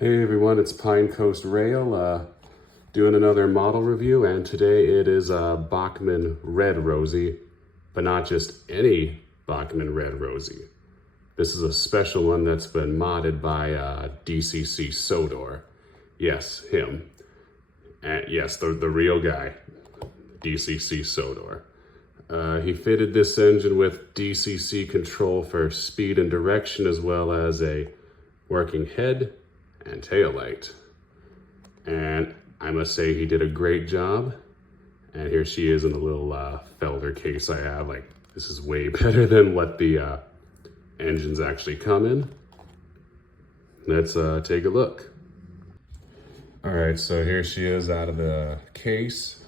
Hey everyone, it's Pine Coast Rail doing another model review, and today it is a Bachmann Red Rosie, but not just any Bachmann Red Rosie. This is a special one that's been modded by DCC Sodor. Yes, him. And yes, the real guy, DCC Sodor. He fitted this engine with DCC control for speed and direction, as well as a working head and tail light. And I must say he did a great job. And here she is in the little Felder case I have. Like, this is way better than what the engines actually come in. Let's take a look. All right, so here she is out of the case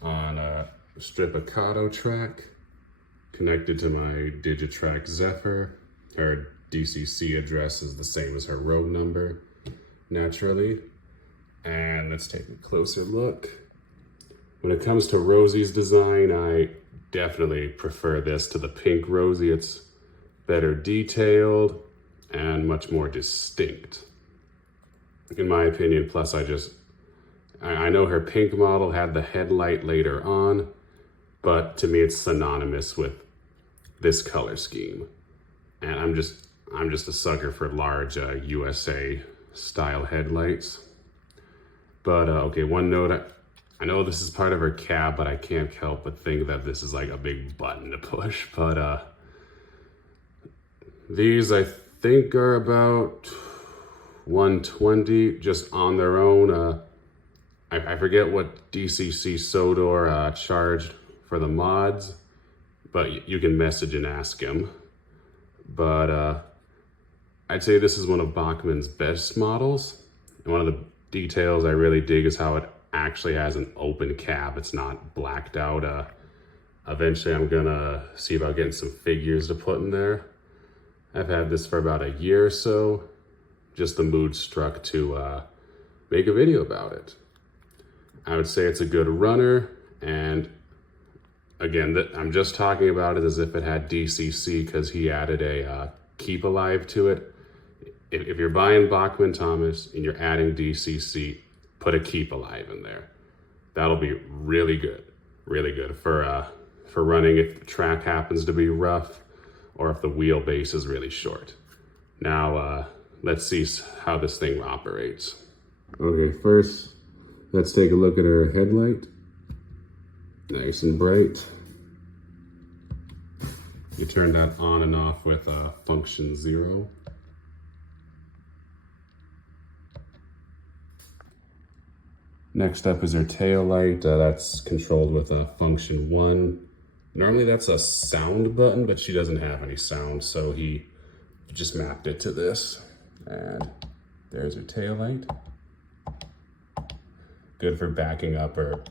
on a Strippicato track, connected to my Digitrack Zephyr. Her DCC address is the same as her road number, naturally. And let's take a closer look. When it comes to Rosie's design, I definitely prefer this to the pink Rosie. It's better detailed and much more distinct, in my opinion. Plus, I know her pink model had the headlight later on, but to me it's synonymous with this color scheme. And I'm just a sucker for large USA style headlights. But okay, one note, I know this is part of her cab, but I can't help but think that this is like a big button to push. But these I think are about 120 just on their own. I forget what DCC Sodor charged for the mods, but you can message and ask him. But I'd say this is one of Bachmann's best models. And one of the details I really dig is how it actually has an open cab. It's not blacked out. Eventually I'm gonna see about getting some figures to put in there. I've had this for about a year or so. Just the mood struck to make a video about it. I would say it's a good runner, and again, I'm just talking about it as if it had DCC because he added a keep alive to it. If you're buying Bachmann Thomas and you're adding DCC, put a keep alive in there. That'll be really good for running if the track happens to be rough or if the wheelbase is really short. Now, let's see how this thing operates. Okay, first, let's take a look at her headlight. Nice and bright. You turn that on and off with function 0. Next up is her tail light. That's controlled with function 1. Normally that's a sound button, but she doesn't have any sound, so he just mapped it to this. And there's her tail light. Good for backing up or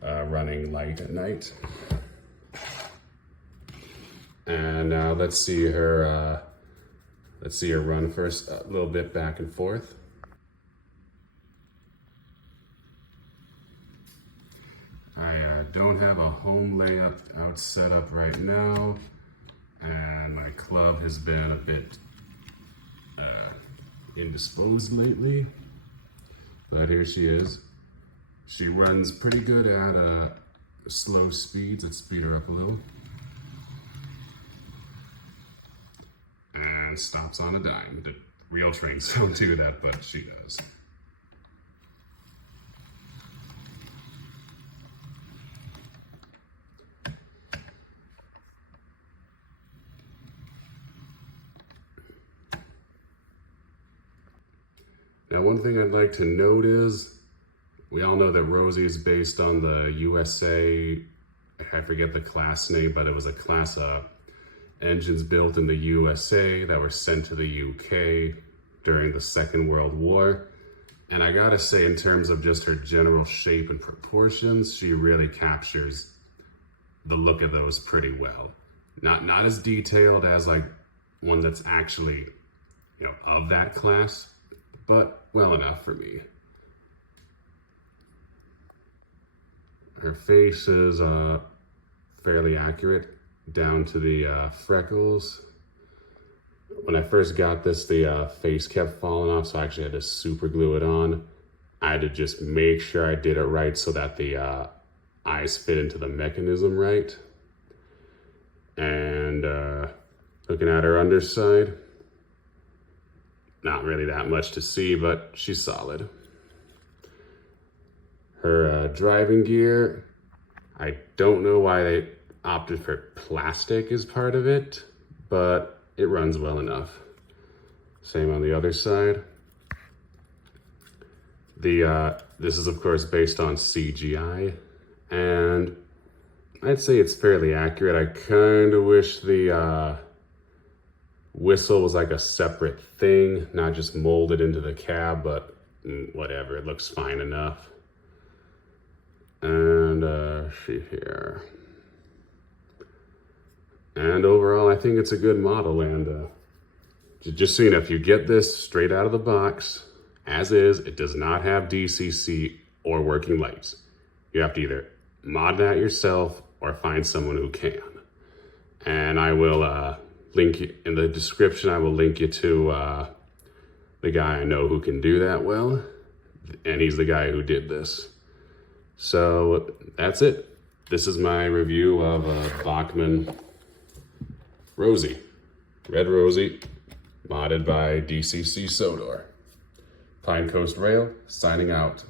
running light at night. And now let's see her run first, a little bit back and forth. I don't have a home layout set up right now, and my club has been a bit indisposed lately, but here she is. She runs pretty good at slow speeds. Let's speed her up a little. And stops on a dime. The real trains don't do that, but she does. Now, one thing I'd like to note is, we all know that Rosie is based on the USA, I forget the class name, but it was a class of engines built in the USA that were sent to the UK during the Second World War. And I gotta say, in terms of just her general shape and proportions, she really captures the look of those pretty well. Not as detailed as like one that's actually, of that class, but well enough for me. Her face is fairly accurate, down to the freckles. When I first got this, the face kept falling off, so I actually had to super glue it on. I had to just make sure I did it right so that the eyes fit into the mechanism right. And looking at her underside, not really that much to see, but she's solid. Her driving gear, I don't know why they opted for plastic as part of it, but it runs well enough. Same on the other side. This is of course based on CGI, and I'd say it's fairly accurate. I kind of wish the whistle was like a separate thing, not just molded into the cab, but whatever, it looks fine enough. And see here. And overall, I think it's a good model, and just so you know, if you get this straight out of the box, as is, it does not have DCC or working lights. You have to either mod that yourself or find someone who can. And I will link you in the description. I will link you to the guy I know who can do that well, and he's the guy who did this. So that's it. This is my review of Bachmann Rosie, Red Rosie, modded by DCC Sodor. Pine Coast Rail, signing out.